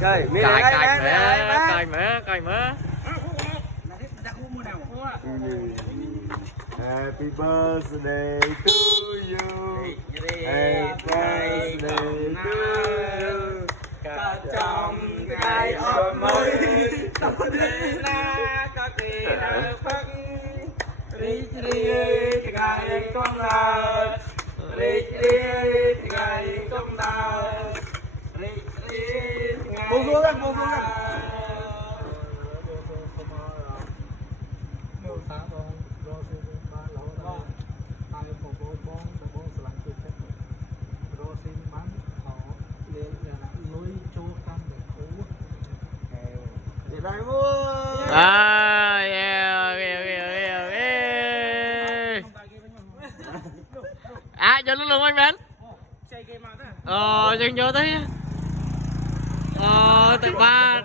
Trời, mẹ cài mẹ. mẹ. Happy birthday to you. Happy birthday to you. Cả trong ngày ấm mới, tâm đến na các kỳ đại phật. Đi ngày con nào, đi ngày con nào, đi ngày. Bố xuống lên. Cho nó luôn anh Ben. Chân vô tí. Từ ba